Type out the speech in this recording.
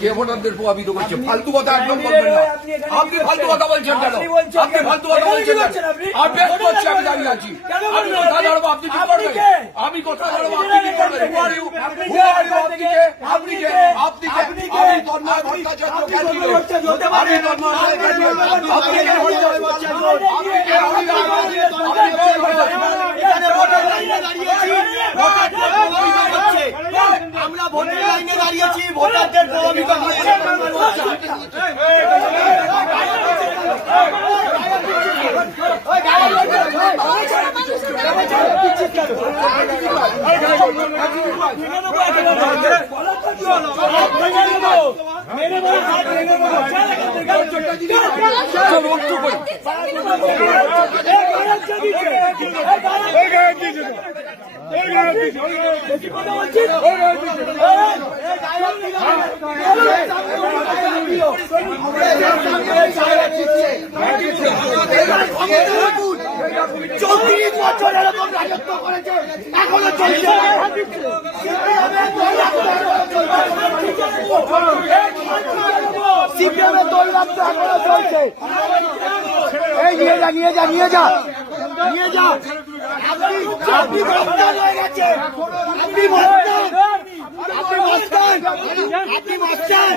কে ভোটারদের প্রভাবিত করছে? ফালতু কথা একদম বলবেন না। আপনি ফালতু কথা বলছেন কেন? আপনি ফালতু কথা বলছেন কেন? আমি বেশ করছি, আমি দাঁড়িয়ে আছি। আমি কথা দাঁড়াবো, আপনি কি করবেন? আমি কথা দাঁড়াবো, আপনি কি করবেন? আপনি কে? আপনি কে? আপনি কে? আমি তন্ময় ভট্টাচার্য ক্যান্ডিডেট। আমি তন্ময় ক্যান্ডিডেট। আপনি কে? আপনি কে? আমরা ভোটের লাইনে দাঁড়িয়েছি, ভোটারদের প্রভাবিত করছে। চৌত্রিশ বছর এরকম রাজত্ব করেছে, এখনো চলছে। সিপিএমের দৌরাত্ম এখনো চলছে। এই নিয়ে যা, নিয়ে যা, নিয়ে যা, নিয়ে যা। আপনি মস্তান হয়ে গেছে, আপনি মস্তান, আপনি মস্তান, আপনি মস্তান।